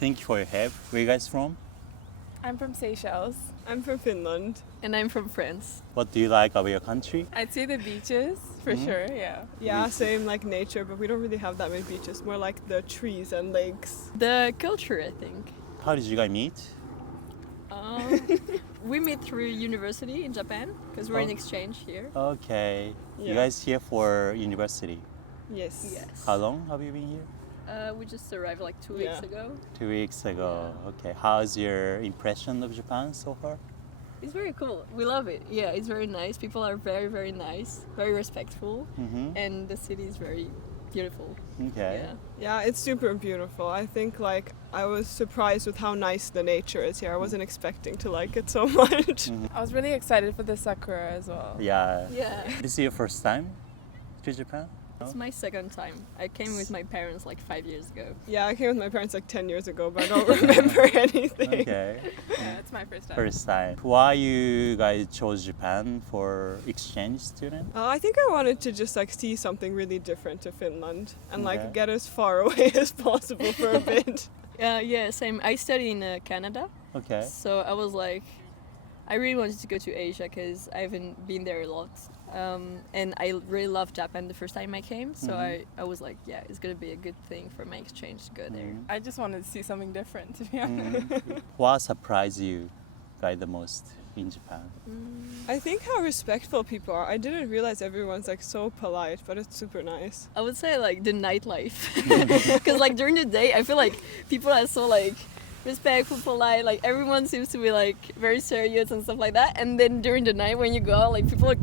Thank you for your help. Where you guys from? I'm from Seychelles. I'm from Finland. And I'm from France. What do you like about your country? I'd say the beaches, for sure, yeah. Yeah, same like nature, but we don't really have that many beaches. More like the trees and lakes. The culture, I think. How did you guys meet? We met through university in Japan because we're in exchange here. Okay. You Yeah. guys here for university. Yes. Yes. How long have you been here? We just arrived like 2 weeks ago. 2 weeks ago. Okay. How's your impression of Japan so far? It's very cool. We love it. Yeah, it's very nice. People are very, very nice, very respectful, and the city is very beautiful. Okay. Yeah. Yeah, it's super beautiful. I think like I was surprised with how nice the nature is here. I wasn't expecting to like it so much. I was really excited for the sakura as well. Yeah. Yeah. This is your first time to Japan? It's my second time. I came with my parents like 5 years ago. Yeah, I came with my parents like 10 years ago, but I don't remember anything. Okay. Yeah, it's my first time. First time. Why you guys chose Japan for exchange student? I think I wanted to just like see something really different to Finland and Okay. like get as far away as possible for a bit. Yeah, same. I studied in Canada. Okay. So I was like, I really wanted to go to Asia because I haven't been there a lot. And I really loved Japan the first time I came. So I was like, yeah, it's going to be a good thing for my exchange to go there. I just wanted to see something different, to be honest. What surprised you guys the most in Japan? I think how respectful people are. I didn't realize everyone's like so polite, but it's super nice. I would say like the nightlife. Because like during the day, I feel like people are so like respectful, polite, like everyone seems to be like very serious and stuff like that. And then during the night when you go out, like people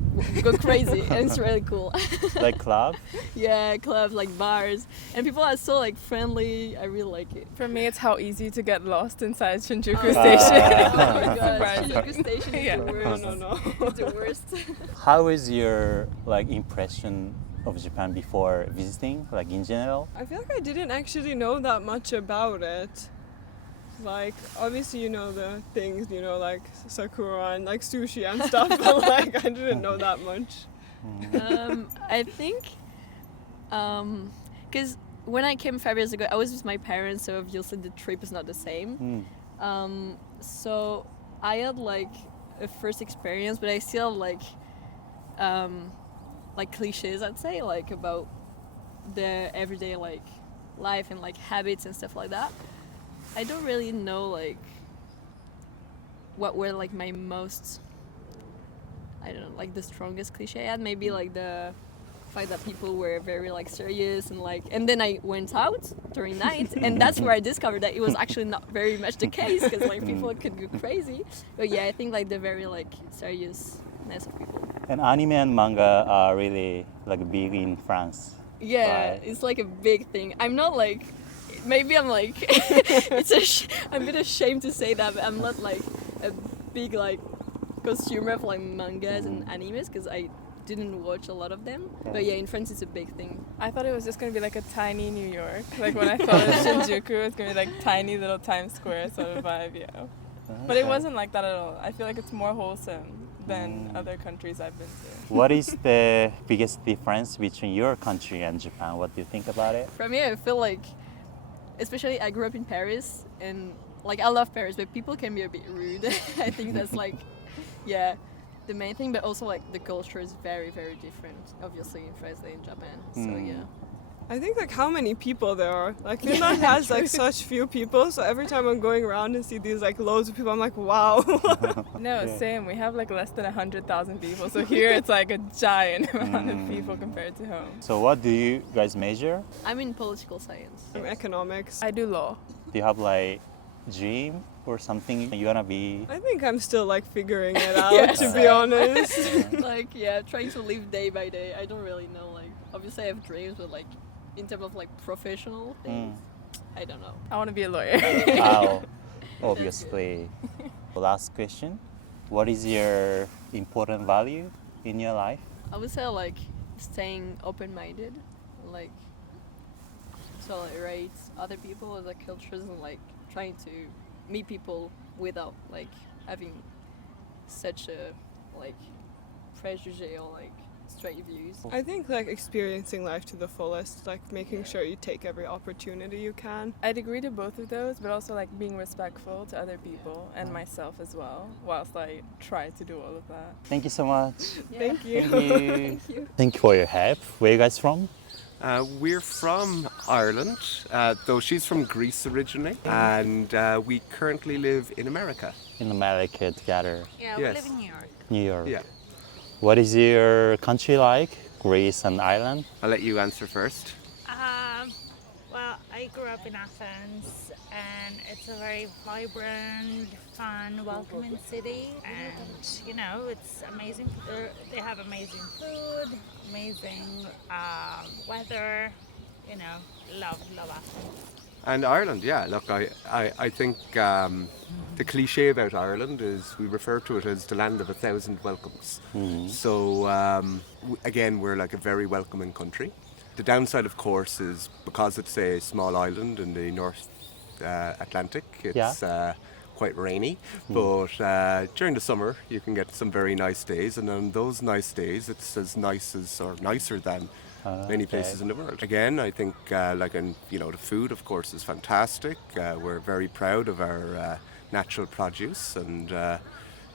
go crazy and it's really cool. Like club? Yeah, clubs, like bars. And people are so like friendly. I really like it. For me, it's how easy to get lost inside Shinjuku Oh. Station. Oh my god, Surprising. Shinjuku Station is Yeah. the worst. No. It's the worst. How is your like impression of Japan before visiting, like in general? I feel like I didn't actually know that much about it. Like, obviously you know the things, you know, like sakura and like sushi and stuff, but like I didn't know that much. I think, because when I came 5 years ago, I was with my parents, so obviously the trip is not the same. So I had like a first experience, but I still like cliches, I'd say, like about the everyday like life and like habits and stuff like that. I don't really know like what were like my most, I don't know, like the strongest cliche I had. Maybe like the fact that people were very like serious and like, and then I went out during night and that's where I discovered that it was actually not very much the case because like people could go crazy. But yeah, I think like the very like seriousness of people. And anime and manga are really like big in France. Yeah, Right. it's like a big thing. I'm not like, maybe I'm like, I'm a bit ashamed to say that, but I'm not like a big like consumer of like mangas and animes because I didn't watch a lot of them. But yeah, in France it's a big thing. I thought it was just going to be like a tiny New York. Like when I thought of Shinjuku, it's going to be like tiny little Times Square sort of vibe, yeah. But it wasn't like that at all. I feel like it's more wholesome than other countries I've been to. What is the biggest difference between your country and Japan? What do you think about it? For me, I feel like, especially I grew up in Paris and like I love Paris, but people can be a bit rude. I think that's like, yeah, the main thing. But also like the culture is very, very different, obviously in France than in Japan. So yeah. I think like how many people there are. Like Finland has like such few people, so every time I'm going around and see these like loads of people, I'm like, wow. No, same. We have like less than 100,000 people. So here it's like a giant amount of people compared to home. So what do you guys major? I'm in political science. Economics. I do law. Do you have like dream or something you wanna be? I think I'm still like figuring it out, to be honest. Like, yeah, trying to live day by day. I don't really know. Like, obviously I have dreams, but like in terms of like professional things, I don't know. I want to be a lawyer. Wow, obviously. Last question. What is your important value in your life? I would say like staying open-minded, like tolerate other people, other cultures, and like trying to meet people without like having such a like prejudice or like straight views. I think like experiencing life to the fullest, like making sure you take every opportunity you can. I'd agree to both of those, but also like being respectful to other people and myself as well, whilst I try to do all of that. Thank you so much. Thank you. Thank you. Thank you for your help. Where are you guys from? We're from Ireland, though she's from Greece originally, and we currently live in America. In America together. Yeah, Yes. we live in New York. New York. Yeah, What is your country like? Greece and Ireland? I'll let you answer first. Well, I grew up in Athens, and it's a very vibrant, fun, welcoming city. And you know, it's amazing. They have amazing food, amazing weather. You know, love Athens. And Ireland, yeah, look, I think the cliche about Ireland is we refer to it as the land of 1,000 welcomes. So again, we're like a very welcoming country. The downside, of course, is because it's a small island in the North Atlantic, it's quite rainy. But during the summer, you can get some very nice days, and on those nice days, it's as nice as or nicer than many places in the world. Again, I think the food, of course, is fantastic. We're very proud of our natural produce, and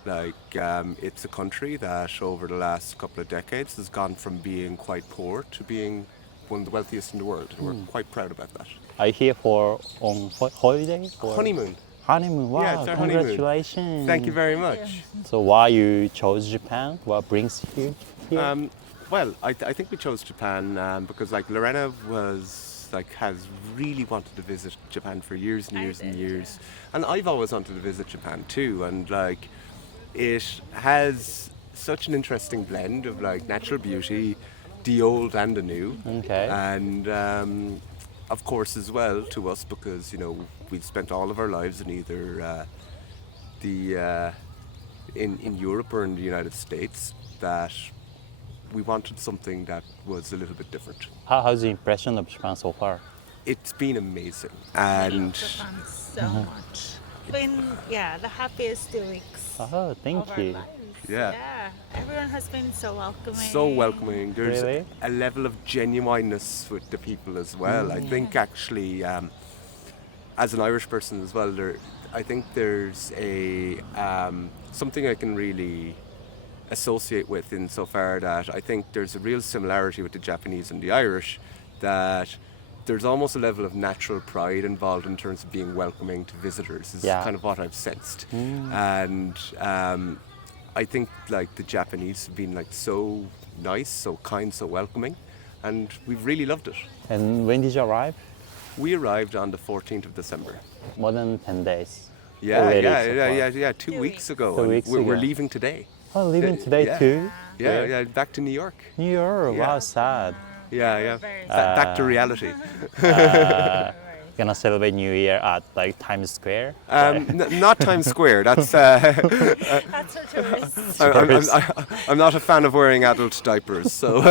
it's a country that over the last couple of decades has gone from being quite poor to being one of the wealthiest in the world, and we're quite proud about that. Are you here for on holiday? Or? Honeymoon. Honeymoon. Wow! Yeah, it's our honeymoon. Congratulations. Thank you very much. So why you chose Japan? What brings you here? Well, I think we chose Japan because Lorena has really wanted to visit Japan for years and years and years, and I've always wanted to visit Japan too. And it has such an interesting blend of natural beauty, the old and the new. Okay. And of course, as well to us, because we've spent all of our lives in either in Europe or in the United States, that we wanted something that was a little bit different. How's the impression of Japan so far? It's been amazing, I love and Japan so much. Been the happiest 2 weeks. Oh, thank of our you. lives. Yeah. Everyone has been so welcoming. so welcoming. There's Really? a level of genuineness with the people as well. I think actually, as an Irish person as well, I think there's a something I can really associate with insofar that I think there's a real similarity with the Japanese and the Irish, that there's almost a level of natural pride involved in terms of being welcoming to visitors is kind of what I've sensed. And I think the Japanese have been so nice, so kind, so welcoming, and we've really loved it. And when did you arrive? We arrived on the 14th of December. More than 10 days. Yeah, already so far. 2 weeks ago. 2 and weeks we're ago. leaving today. Oh, leaving today yeah. too? Yeah, back to New York. New York, Yeah. wow, sad. Yeah. Very Back to reality. Gonna celebrate New Year at Times Square? Not Times Square. That's That's a tourist. I'm not a fan of wearing adult diapers. So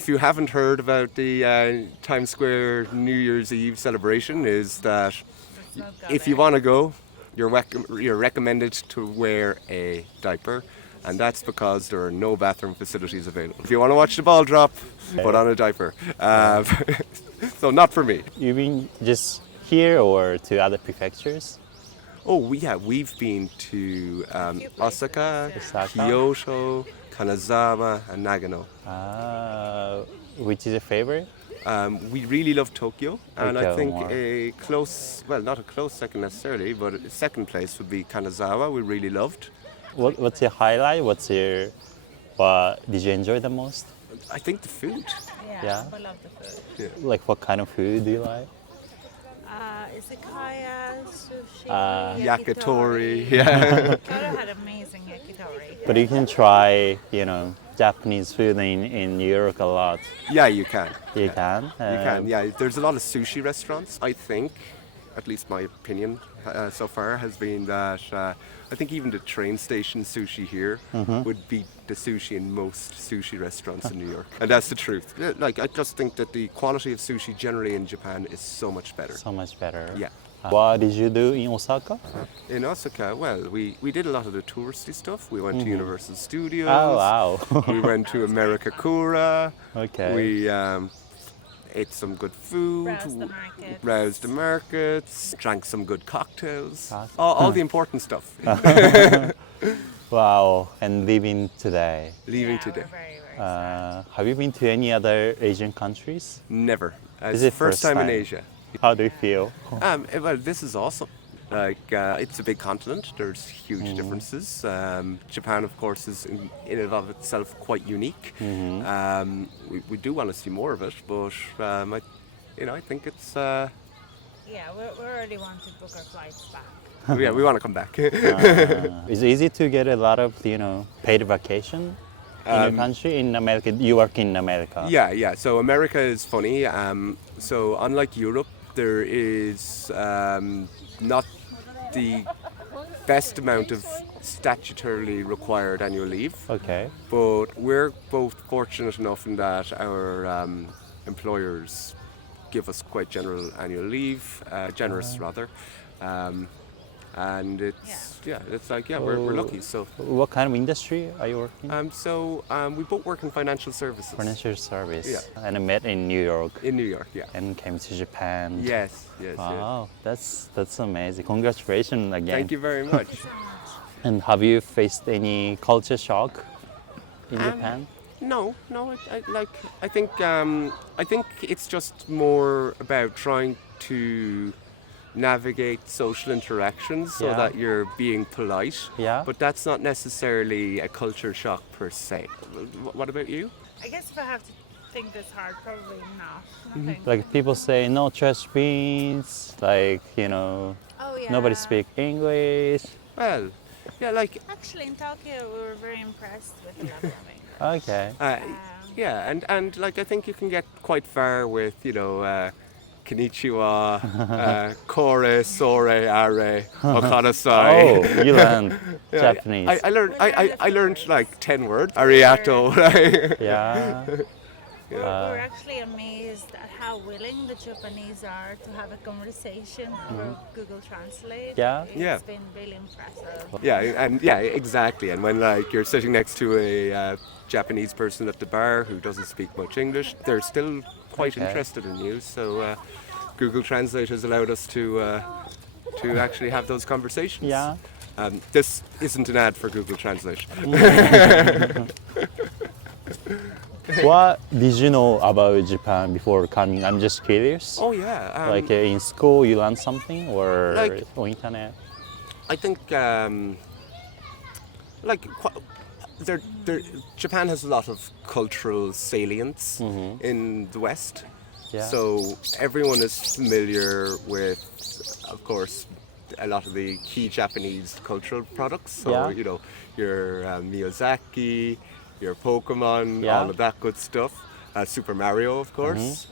if you haven't heard about the Times Square New Year's Eve celebration, is that if you want to go, you're recommended to wear a diaper, and that's because there are no bathroom facilities available. If you want to watch the ball drop, put on a diaper. So not for me. You been just here or to other prefectures? Oh, we've been to Osaka, Osaka. Kyoto, Kanazawa, and Nagano. Which is your favorite? We really love Tokyo, and I Tokyo think more. not a close second necessarily, but a second place would be Kanazawa. We really loved. What's your highlight? What did you enjoy the most? I think the food. Yeah. I love the food. What kind of food do you like? Izakaya, sushi, Yakitori. Yeah. Kyoto had amazing yakitori. But you can try, Japanese food in New York a lot. Yeah, you can. You can? You can. Yeah, there's a lot of sushi restaurants. I think, at least my opinion so far has been that I think even the train station sushi here would beat the sushi in most sushi restaurants in New York. And that's the truth. I just think that the quality of sushi generally in Japan is so much better. So much better. Yeah. What did you do in Osaka? In Osaka, well, we did a lot of the touristy stuff. We went to Universal Studios. Oh, wow. We went to Americacura. Okay. We ate some good food. Browsed the markets. Drank some good cocktails. All the important stuff. Wow. And leaving today. Leaving Yeah, today. we're very, very sad. Have you been to any other Asian countries? Never. It's Is the it first time in Asia. How do you feel? Well, this is awesome. Like, it's a big continent. There's huge differences. Japan, of course, is in and of itself quite unique. We do want to see more of it, but I think it's. Yeah, we already want to book our flights back. Yeah, we want to come back. Is it easy to get a lot of, paid vacation in your country? In America, you work in America. Yeah. So America is funny. So unlike Europe, there is not the best amount of statutorily required annual leave. Okay. But we're both fortunate enough in that our employers give us quite general annual leave, generous rather. And it's we're lucky. So What kind of industry are you working? we both work in financial services. Financial service. Yeah. And I met in New York In New York, yeah. and came to Japan. Yes. Wow, that's amazing. Congratulations again. Thank you very much. And have you faced any culture shock in Japan? No. I think it's just more about trying to navigate social interactions so Yeah. that you're being polite. Yeah. But that's not necessarily a culture shock per se. What about you? I guess if I have to think this hard, probably not. Nothing. Like people say no trash bins, like, Oh yeah. nobody speak English. Well, yeah, like Actually, in Tokyo, we were very impressed with the level of English. Okay. yeah, and like I think you can get quite far with konnichiwa, kore, sore, are, okanasai. Oh, you learned Yeah, Japanese. I learned like 10 words. Arigato. Yeah. We're actually amazed at how willing the Japanese are to have a conversation over Google Translate. Yeah? It's Yeah. been really impressive. Yeah, exactly. And when like you're sitting next to a Japanese person at the bar who doesn't speak much English, they're still quite Okay. interested in you. So Google Translate has allowed us to actually have those conversations. Yeah. This isn't an ad for Google Translate. What did you know about Japan before coming? I'm just curious. Oh yeah. Like in school, you learned something, or Like- on internet? I think Japan has a lot of cultural salience in the West. Yeah. So everyone is familiar with, of course, a lot of the key Japanese cultural products. So, Yeah. Your Miyazaki, your Pokemon, Yeah. all of that good stuff. Super Mario, of course.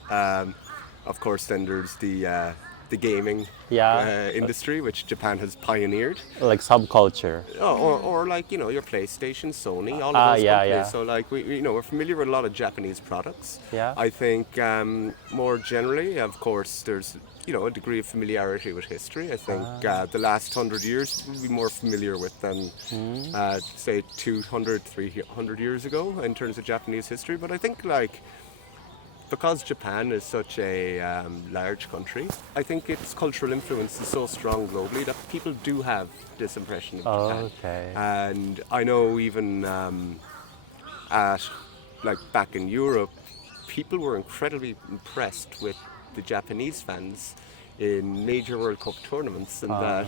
Of course, then there's the gaming Yeah. industry, which Japan has pioneered. Like subculture. Or like your PlayStation, Sony, all of those yeah, companies. yeah. So like we're familiar with a lot of Japanese products. Yeah. I think more generally, of course, there's a degree of familiarity with history. I think the last 100 years we'll be more familiar with than say 200, 300 years ago in terms of Japanese history. But I think because Japan is such a large country, I think its cultural influence is so strong globally that people do have this impression of Japan. Okay. And I know even back in Europe, people were incredibly impressed with the Japanese fans in major World Cup tournaments, and that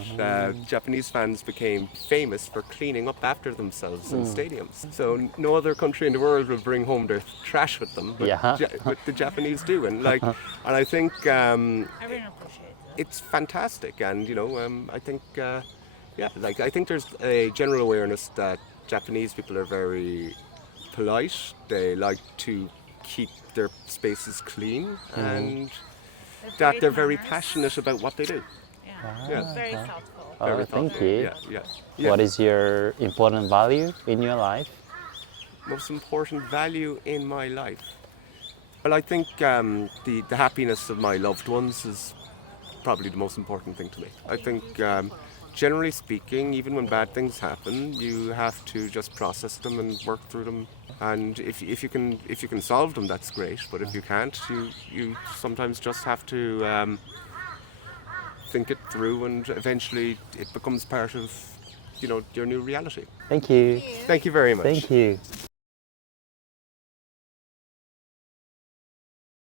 Japanese fans became famous for cleaning up after themselves in stadiums. So no other country in the world will bring home their trash with them, but, Yeah. but the Japanese do, and and I think Everyone appreciates it. it's fantastic, and I think I think there's a general awareness that Japanese people are very polite. They like to keep their spaces clean, and that they're very nice. passionate about what they do. Yeah. Very thoughtful. Very thank thoughtful. you. Yeah. What is your important value in your life? Most important value in my life? Well, I think the happiness of my loved ones is probably the most important thing to me. I think generally speaking, even when bad things happen, you have to just process them and work through them. And if you can solve them, that's great. But if you can't, you sometimes just have to think it through, and eventually it becomes part of your new reality. Thank you. Thank you very much. Thank you.